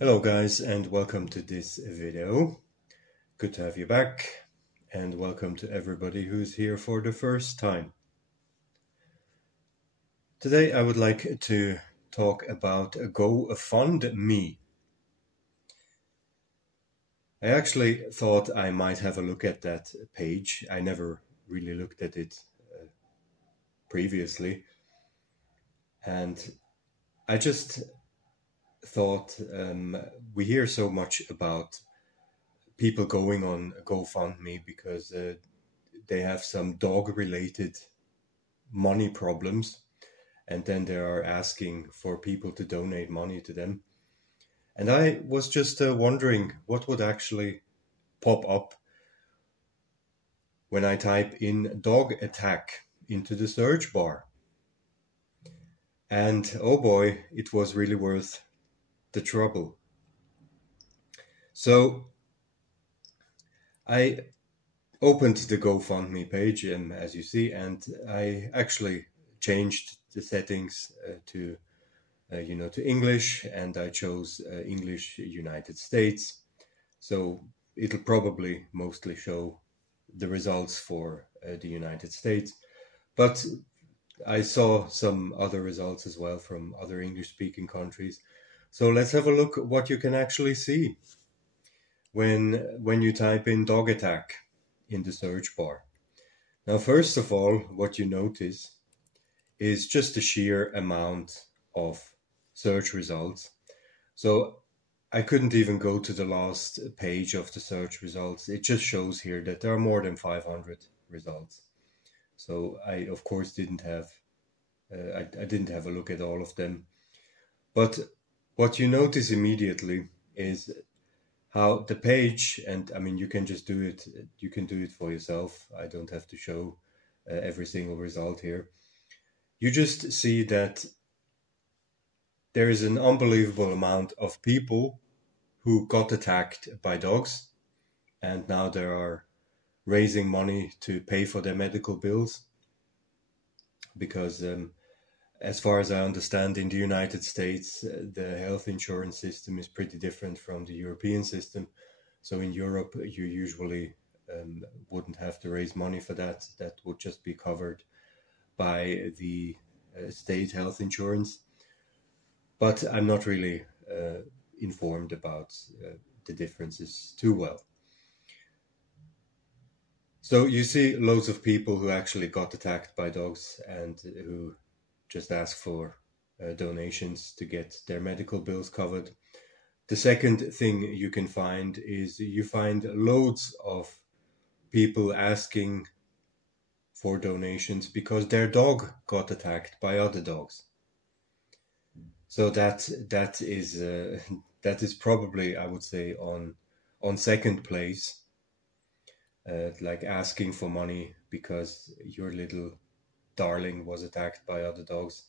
Hello guys, and welcome to this video. Good to have you back, and welcome to everybody who's here for the first time. Today I would like to talk about GoFundMe. I actually thought I might have a look at that page. I never really looked at it previously, and I just thought we hear so much about people going on GoFundMe because they have some dog-related money problems, and then they are asking for people to donate money to them. And I was just wondering what would actually pop up when I type in dog attack into the search bar. And oh boy, it was really worth the trouble. So I opened the GoFundMe page, as you see, and I actually changed the settings to English, and I chose English United States. So it'll probably mostly show the results for the United States, but I saw some other results as well from other English-speaking countries. So let's have a look at what you can actually see when you type in dog attack in the search bar. Now, first of all, what you notice is just the sheer amount of search results. So I couldn't even go to the last page of the search results. It just shows here that there are more than 500 results. So I, of course, didn't have I didn't have a look at all of them. But what you notice immediately is how the page, and I mean, you can just do it. You can do it for yourself. I don't have to show every single result here. You just see that there is an unbelievable amount of people who got attacked by dogs, and now they are raising money to pay for their medical bills. Because as far as I understand, in the United States, the health insurance system is pretty different from the European system. So in Europe, you usually wouldn't have to raise money for that. That would just be covered by the state health insurance. But I'm not really informed about the differences too well. So you see loads of people who actually got attacked by dogs and who just ask for donations to get their medical bills covered. The second thing you can find is you find loads of people asking for donations because their dog got attacked by other dogs. So that is probably, I would say, on second place, like asking for money because your little darling was attacked by other dogs.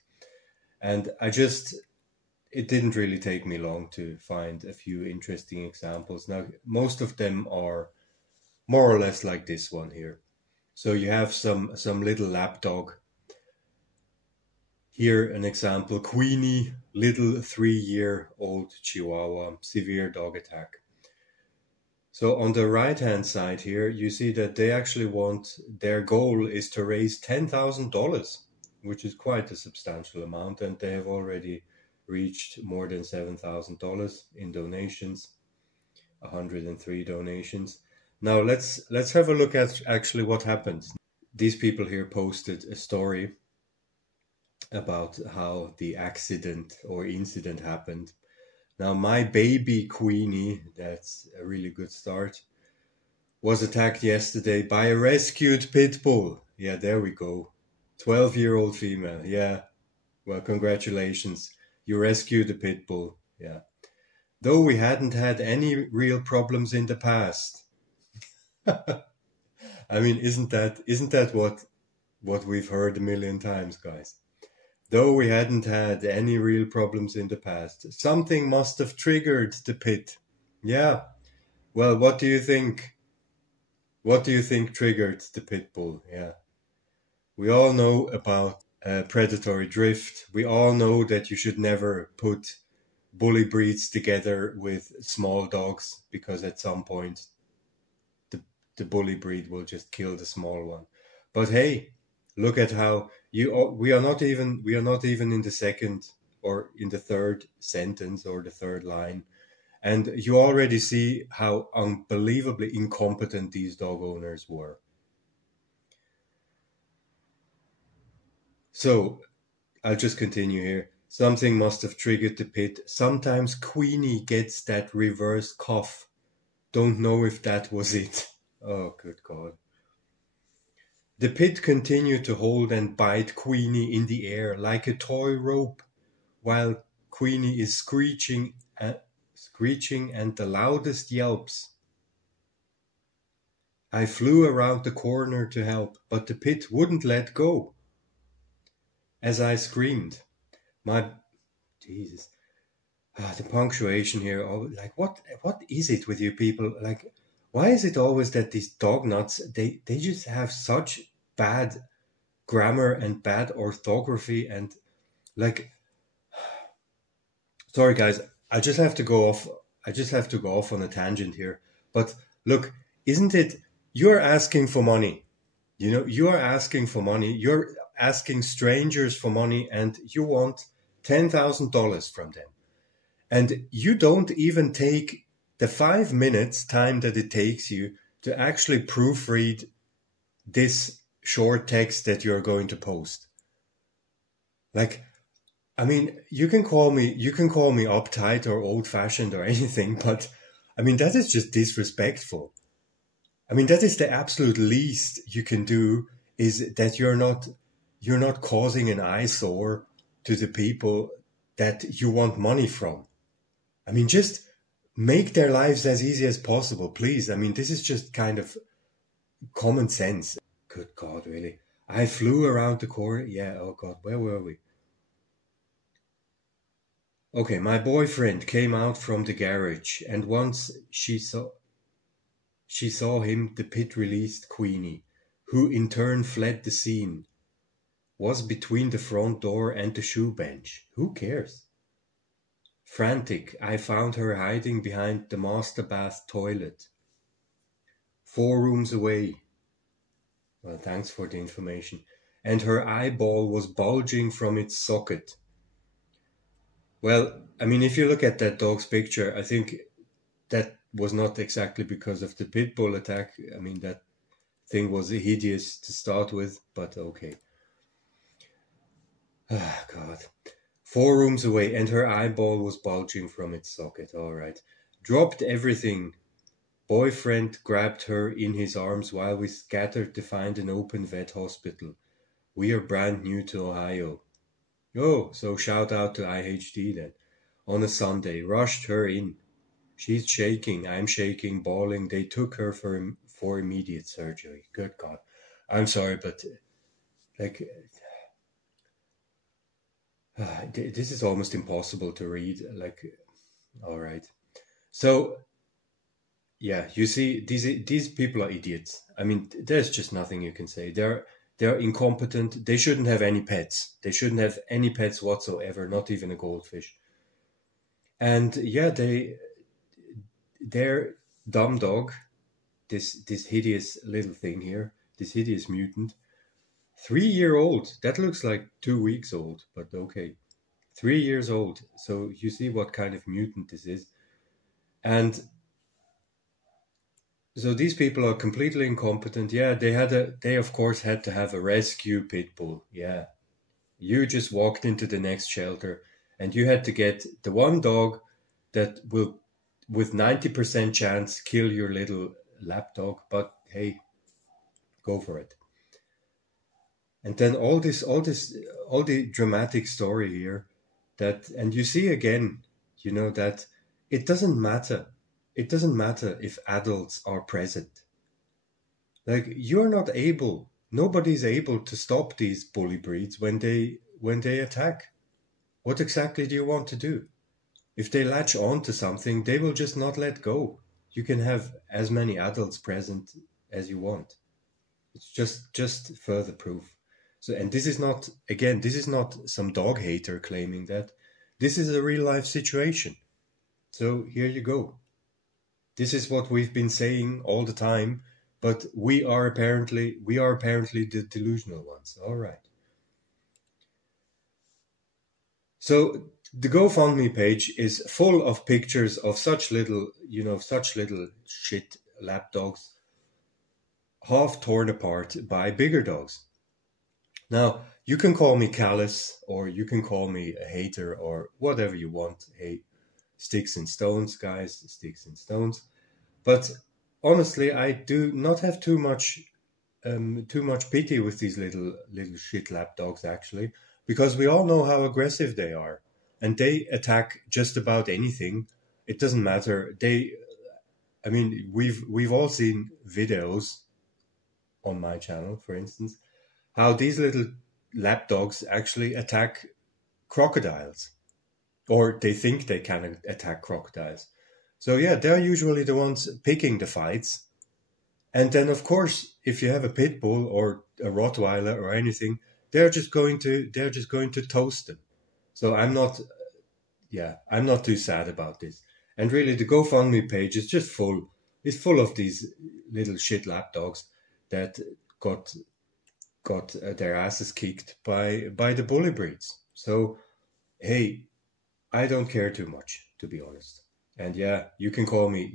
And it didn't really take me long to find a few interesting examples. Now, most of them are more or less like this one here. So you have some little lap dog. Here an example, Queenie, little 3-year-old Chihuahua, severe dog attack. So on the right-hand side here, you see that they actually their goal is to raise $10,000, which is quite a substantial amount, and they have already reached more than $7,000 in donations, 103 donations. Now let's have a look at actually what happened. These people here posted a story about how the accident or incident happened. Now, my baby Queenie, that's a really good start, was attacked yesterday by a rescued pit bull. Yeah, there we go. 12-year-old female. Yeah, well, congratulations. You rescued a pit bull. Yeah. Though we hadn't had any real problems in the past. I mean, isn't that what we've heard a million times, guys? Though we hadn't had any real problems in the past, something must have triggered the pit. Yeah. Well, what do you think? What do you think triggered the pit bull? Yeah. We all know about predatory drift. We all know that you should never put bully breeds together with small dogs, because at some point the bully breed will just kill the small one. But hey, look at how we are not even in the second or in the third sentence or the third line, and you already see how unbelievably incompetent these dog owners were. So I'll just continue here. Something must have triggered the pit. Sometimes Queenie gets that reverse cough. Don't know if that was it. Oh, good God. The pit continued to hold and bite Queenie in the air like a toy rope, while Queenie is screeching and the loudest yelps. I flew around the corner to help, but the pit wouldn't let go. As I screamed, Jesus, the punctuation here, like what is it with you people? Like, why is it always that these dog nuts, they just have such bad grammar and bad orthography, and like, sorry guys, I just have to go off on a tangent here. But look, isn't it, you're asking for money. You know, you are asking for money. You're asking strangers for money, and you want $10,000 from them. And you don't even take the 5 minutes time that it takes you to actually proofread this short text that you're going to post. Like, I mean, you can call me uptight or old-fashioned or anything, but I mean, that is just disrespectful. I mean, that is the absolute least you can do, is that you're not causing an eyesore to the people that you want money from. I mean, just make their lives as easy as possible, please. I mean, this is just kind of common sense. Good God, really. I flew around the corner. Yeah, oh God, where were we? Okay, my boyfriend came out from the garage, and once she saw him, the pit released Queenie, who in turn fled the scene. Was between the front door and the shoe bench. Who cares? Frantic, I found her hiding behind the master bath toilet. 4 rooms away. Well, thanks for the information. And her eyeball was bulging from its socket. Well, I mean, if you look at that dog's picture, I think that was not exactly because of the pit bull attack. I mean, that thing was hideous to start with, but okay. Ah, God. 4 rooms away, and her eyeball was bulging from its socket. All right. Dropped everything. Boyfriend grabbed her in his arms while we scattered to find an open vet hospital. We are brand new to Ohio. Oh, so shout out to IHD then. On a Sunday, rushed her in. She's shaking, I'm shaking, bawling. They took her for immediate surgery. Good God. I'm sorry, but like, this is almost impossible to read. Like, all right. So, yeah, you see, these people are idiots. I mean, there's just nothing you can say. They're incompetent. They shouldn't have any pets. They shouldn't have any pets whatsoever, not even a goldfish. And yeah, their dumb dog, this hideous little thing here, this hideous mutant, 3-year-old. That looks like 2 weeks old, but okay. 3 years old. So you see what kind of mutant this is. And so these people are completely incompetent. Yeah, they of course had to have a rescue pit bull. Yeah. You just walked into the next shelter and you had to get the one dog that will, with 90% chance, kill your little lap dog. But hey, go for it. And then all the dramatic story here, and you see again, you know, that it doesn't matter. It doesn't matter if adults are present. Like, nobody's able to stop these bully breeds when they attack. What exactly do you want to do? If they latch on to something, they will just not let go. You can have as many adults present as you want. It's just further proof. So, and this is not some dog hater claiming that. This is a real life situation. So here you go. This is what we've been saying all the time, but we are apparently the delusional ones. All right. So the GoFundMe page is full of pictures of such little shit lapdogs, half torn apart by bigger dogs. Now, you can call me callous, or you can call me a hater, or whatever you want. Hey, sticks and stones, guys, sticks and stones. But honestly, I do not have too much pity with these little shit lapdogs, actually, because we all know how aggressive they are, and they attack just about anything. It doesn't matter. I mean, we've all seen videos on my channel, for instance, how these little lapdogs actually attack crocodiles, or they think they can attack crocodiles. So yeah, they're usually the ones picking the fights. And then, of course, if you have a pit bull or a Rottweiler or anything, they're just going to toast them. So I'm not too sad about this. And really, the GoFundMe page is just full of these little shit lapdogs that got their asses kicked by the bully breeds. So hey, I don't care too much, to be honest. And yeah, you can call me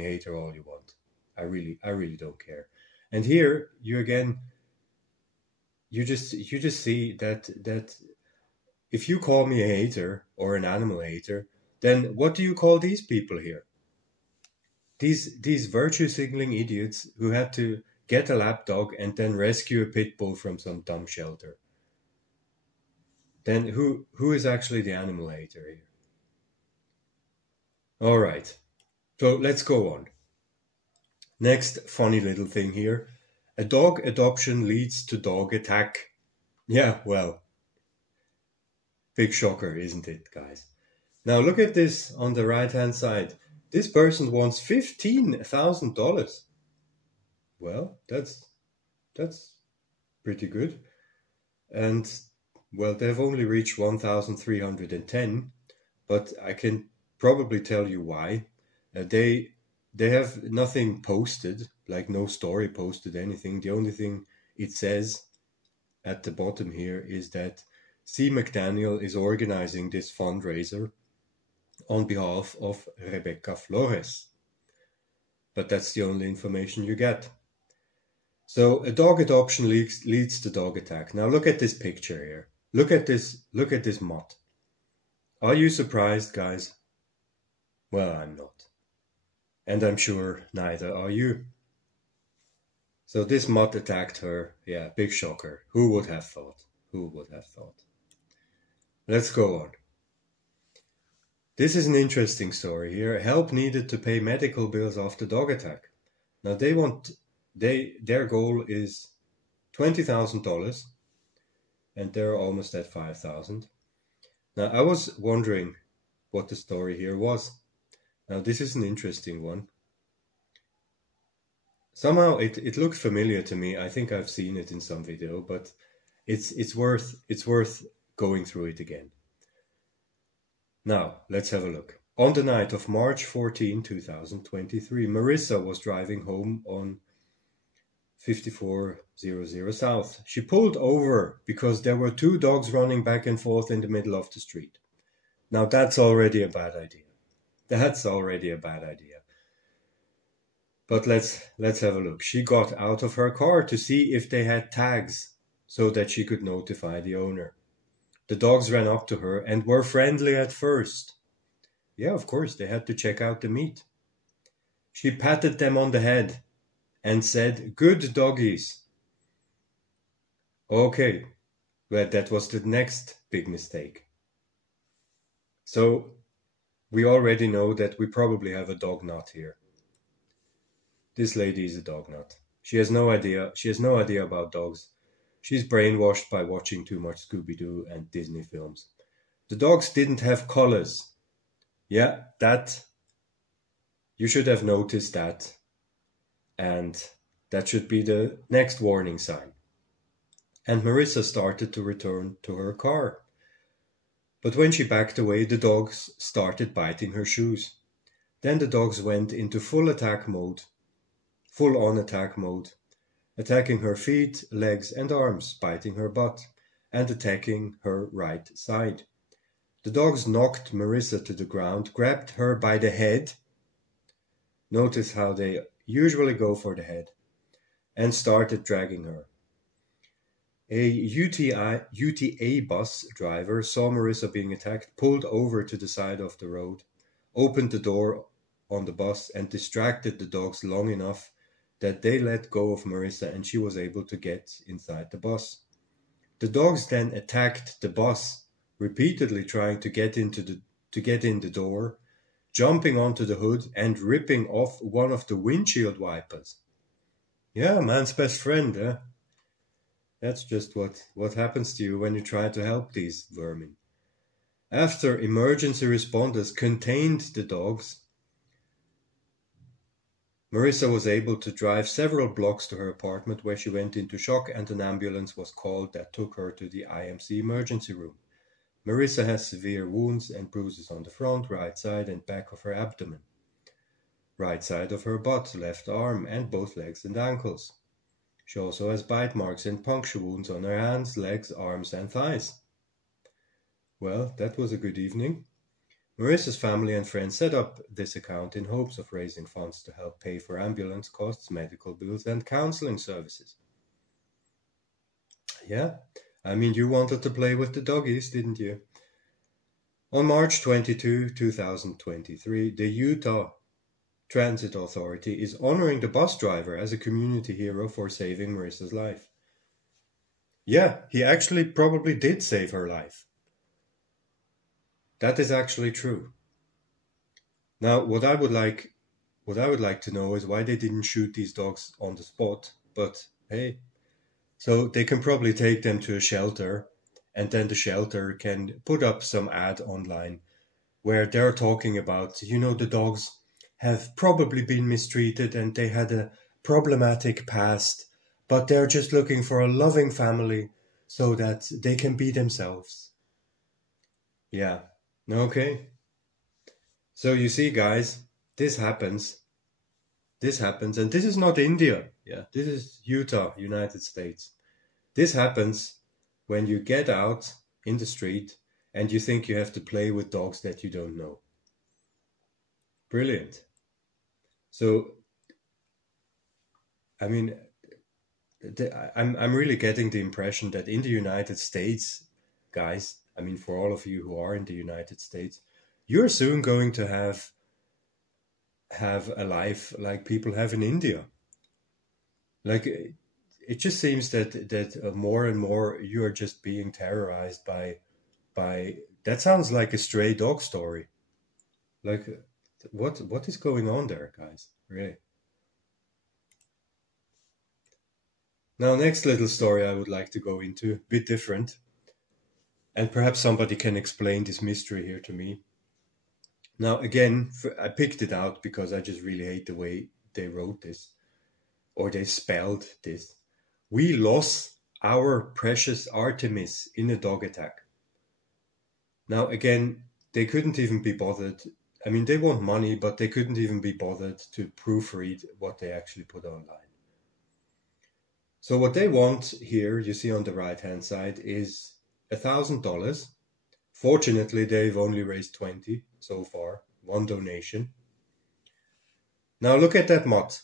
hater all you want. I really don't care. And here you just see that if you call me a hater or an animal hater, then what do you call these people here? These virtue signaling idiots who had to get a lapdog and then rescue a pit bull from some dumb shelter. Then who is actually the animal hater here? All right, so let's go on. Next funny little thing here. A dog adoption leads to dog attack. Yeah, well, big shocker, isn't it, guys? Now look at this on the right-hand side. This person wants $15,000. Well, that's pretty good. And well, they've only reached 1,310, but I can probably tell you why. They have nothing posted, like no story posted, anything. The only thing it says at the bottom here is that C. McDaniel is organizing this fundraiser on behalf of Rebecca Flores. But that's the only information you get. So a dog adoption leads to dog attack. Now look at this picture here. Look at this mutt. Are you surprised, guys? Well, I'm not. And I'm sure neither are you. So this mutt attacked her. Yeah, big shocker. Who would have thought? Who would have thought? Let's go on. This is an interesting story here. Help needed to pay medical bills after dog attack. Now their goal is $20,000, and they're almost at $5,000. Now I was wondering what the story here was. Now this is an interesting one. Somehow it looked familiar to me. I think I've seen it in some video, but it's worth going through it again. Now let's have a look. On the night of March 14, 2023, Marissa was driving home on 5400 South. She pulled over because there were two dogs running back and forth in the middle of the street. Now that's already a bad idea. That's already a bad idea. But let's have a look. She got out of her car to see if they had tags so that she could notify the owner. The dogs ran up to her and were friendly at first. Yeah, of course, they had to check out the meat. She patted them on the head and said, "Good doggies." Okay, well, that was the next big mistake. So we already know that we probably have a dog nut here. This lady is a dog nut. She has no idea. She has no idea about dogs. She's brainwashed by watching too much Scooby-Doo and Disney films. The dogs didn't have collars. Yeah, that. You should have noticed that. And that should be the next warning sign. And Marissa started to return to her car. But when she backed away, the dogs started biting her shoes. Then the dogs went into full-on attack mode, attacking her feet, legs and arms, biting her butt, and attacking her right side. The dogs knocked Marissa to the ground, grabbed her by the head. Notice how they usually go for the head, and started dragging her. A UTA bus driver saw Marissa being attacked, pulled over to the side of the road, opened the door on the bus and distracted the dogs long enough that they let go of Marissa and she was able to get inside the bus. The dogs then attacked the bus, repeatedly trying to get in the door, jumping onto the hood and ripping off one of the windshield wipers. Yeah, man's best friend, eh? That's just what happens to you when you try to help these vermin. After emergency responders contained the dogs, Marissa was able to drive several blocks to her apartment, where she went into shock and an ambulance was called that took her to the IMC emergency room. Marissa has severe wounds and bruises on the front, right side and back of her abdomen, right side of her butt, left arm and both legs and ankles. She also has bite marks and puncture wounds on her hands, legs, arms and thighs. Well, that was a good evening. Marissa's family and friends set up this account in hopes of raising funds to help pay for ambulance costs, medical bills and counseling services. Yeah, I mean, you wanted to play with the doggies, didn't you? On March 22, 2023, the Utah Transit Authority is honoring the bus driver as a community hero for saving Marissa's life. Yeah, he actually probably did save her life. That is actually true. Now, what I would like to know is why they didn't shoot these dogs on the spot. But hey, so they can probably take them to a shelter, and then the shelter can put up some ad online where they're talking about, you know, the dogs have probably been mistreated and they had a problematic past, but they're just looking for a loving family so that they can be themselves. Yeah. Okay. So you see, guys, this happens, and this is not India. Yeah, this is Utah, United States. This happens when you get out in the street and you think you have to play with dogs that you don't know. Brilliant. So, I mean, I'm really getting the impression that in the United States, guys, I mean, for all of you who are in the United States, you're soon going to have a life like people have in India. Like, it just seems that more and more you are just being terrorized by that sounds like a stray dog story. Like, what is going on there, guys? Really? Now, next little story I would like to go into, a bit different. And perhaps somebody can explain this mystery here to me. Now, again, I picked it out because I just really hate the way they wrote this, or they spelled this. We lost our precious Artemis in a dog attack. Now, again, they couldn't even be bothered. I mean, they want money, but they couldn't even be bothered to proofread what they actually put online. So what they want here, you see on the right-hand side, is $1,000. Fortunately, they've only raised $20 so far, one donation. Now look at that mutt.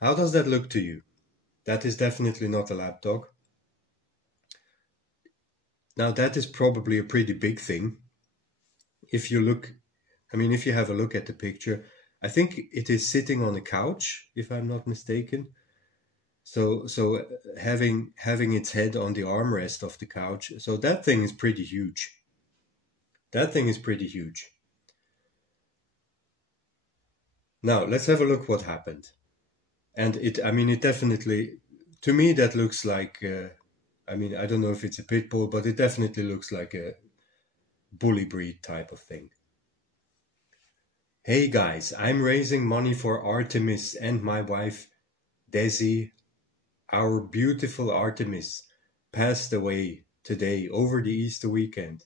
How does that look to you? That is definitely not a lap dog. Now that is probably a pretty big thing. If you look, I mean, if you have a look at the picture, I think it is sitting on a couch, if I'm not mistaken. So having its head on the armrest of the couch. So that thing is pretty huge. That thing is pretty huge. Now let's have a look what happened. And it definitely, to me, that looks like, I mean, I don't know if it's a pit bull, but it definitely looks like a bully breed type of thing. Hey guys, I'm raising money for Artemis and my wife, Desi. Our beautiful Artemis passed away today over the Easter weekend.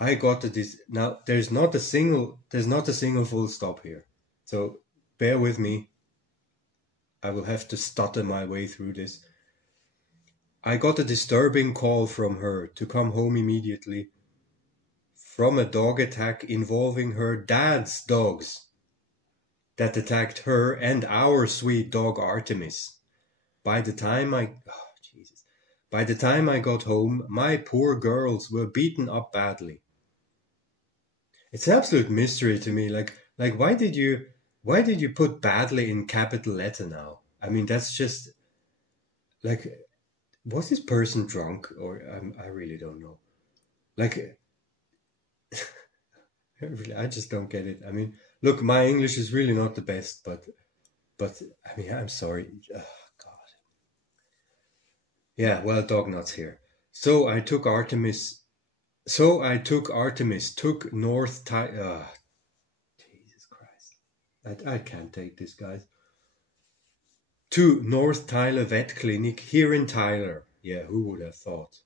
I got this. Now there's not a single full stop here. So bear with me. I will have to stutter my way through this. I got a disturbing call from her to come home immediately from a dog attack involving her dad's dogs that attacked her and our sweet dog Artemis. By the time I got home, my poor girls were beaten up badly. It's an absolute mystery to me. Like why did you put badly in capital letter now? I mean, that's just like, was this person drunk, or I really don't know. Like, I just don't get it. I mean, look, my English is really not the best, but I mean, I'm sorry. Oh, God. Yeah, well, dog nuts here. So I took Artemis, took North Thailand. Jesus Christ. I can't take this, guys. To North Tyler Vet Clinic here in Tyler. Yeah, who would have thought?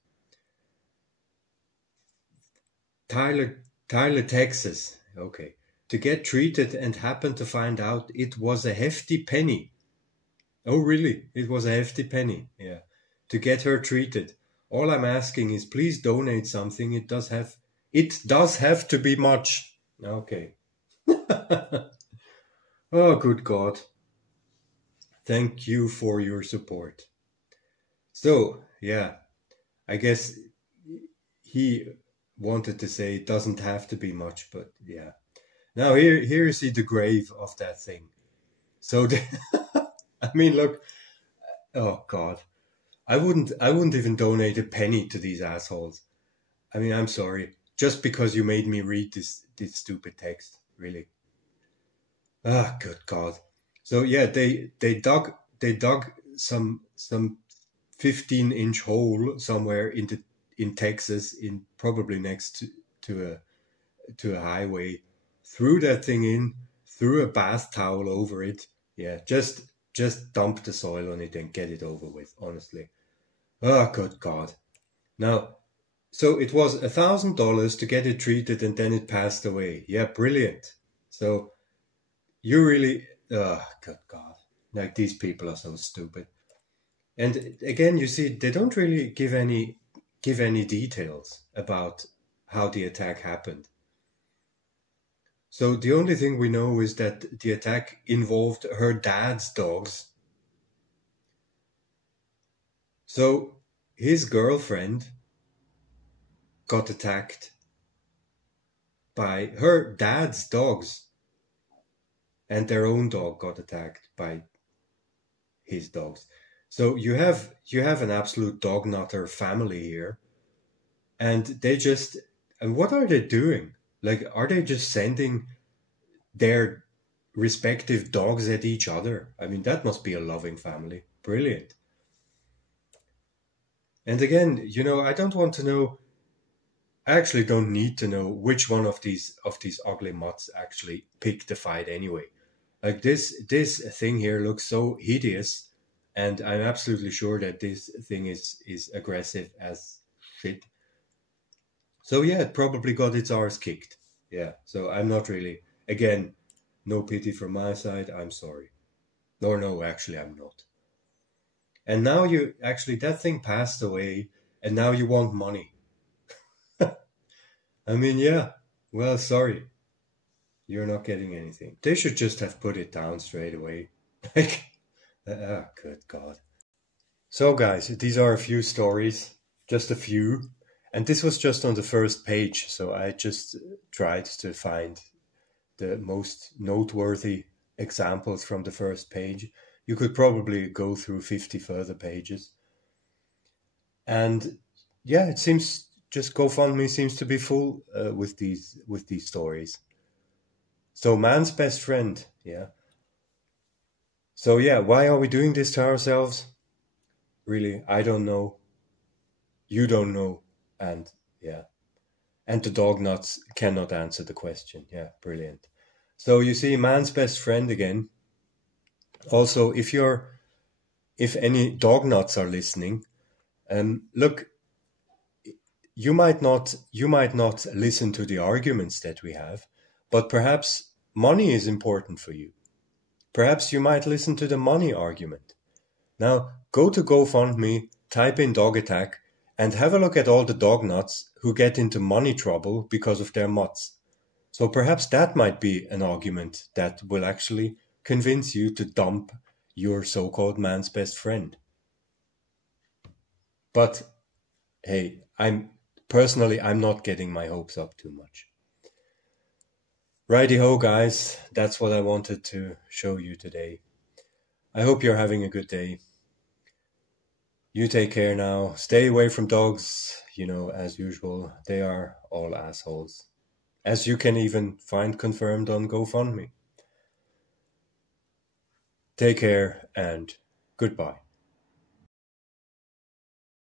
Tyler, Texas. Okay. To get treated, and happened to find out it was a hefty penny. Oh, really? It was a hefty penny. Yeah. To get her treated. All I'm asking is please donate something. It does have to be much. Okay. Oh, good God. Thank you for your support. So, yeah, I guess he wanted to say it doesn't have to be much, but yeah. Now here you see the grave of that thing. So, I mean, look, oh God, I wouldn't even donate a penny to these assholes. I mean, I'm sorry, just because you made me read this stupid text, really. Ah, good God. So yeah, they dug some 15-inch hole somewhere in Texas, probably next to a highway. Threw that thing in, threw a bath towel over it. Yeah, just dump the soil on it and get it over with. Honestly, oh good God. Now, so it was $1,000 to get it treated, and then it passed away. Yeah, brilliant. So you really. Oh, good God. Like, these people are so stupid. And again, you see, they don't really give any details about how the attack happened. So the only thing we know is that the attack involved her dad's dogs. So his girlfriend got attacked by her dad's dogs. And their own dog got attacked by his dogs. So you have an absolute dog nutter family here. And what are they doing? Like, are they just sending their respective dogs at each other? I mean, that must be a loving family. Brilliant. And again, you know, I don't want to know, I actually don't need to know which one of these ugly mutts actually picked the fight anyway. Like, this thing here looks so hideous, and I'm absolutely sure that this thing is aggressive as shit. So yeah, it probably got its arse kicked. Yeah, so I'm not really, again, no pity from my side, I'm sorry. Or no, actually I'm not. And now that thing passed away, and now you want money. I mean, yeah, well, sorry. You're not getting anything. They should just have put it down straight away. Like, good God. So guys, these are a few stories, just a few. And this was just on the first page, so I just tried to find the most noteworthy examples from the first page. You could probably go through 50 further pages. And yeah, it seems just GoFundMe seems to be full with these stories. So man's best friend, yeah. So yeah, why are we doing this to ourselves? Really, I don't know. You don't know. And yeah. And the dog nuts cannot answer the question. Yeah, brilliant. So you see, man's best friend again. Also, if any dog nuts are listening, look, you might not listen to the arguments that we have, but perhaps money is important for you. Perhaps you might listen to the money argument. Now, go to GoFundMe, type in dog attack, and have a look at all the dog nuts who get into money trouble because of their mutts. So perhaps that might be an argument that will actually convince you to dump your so-called man's best friend. But hey, I'm not getting my hopes up too much. Righty-ho, guys, that's what I wanted to show you today. I hope you're having a good day. You take care now. Stay away from dogs, as usual. They are all assholes. As you can even find confirmed on GoFundMe. Take care and goodbye.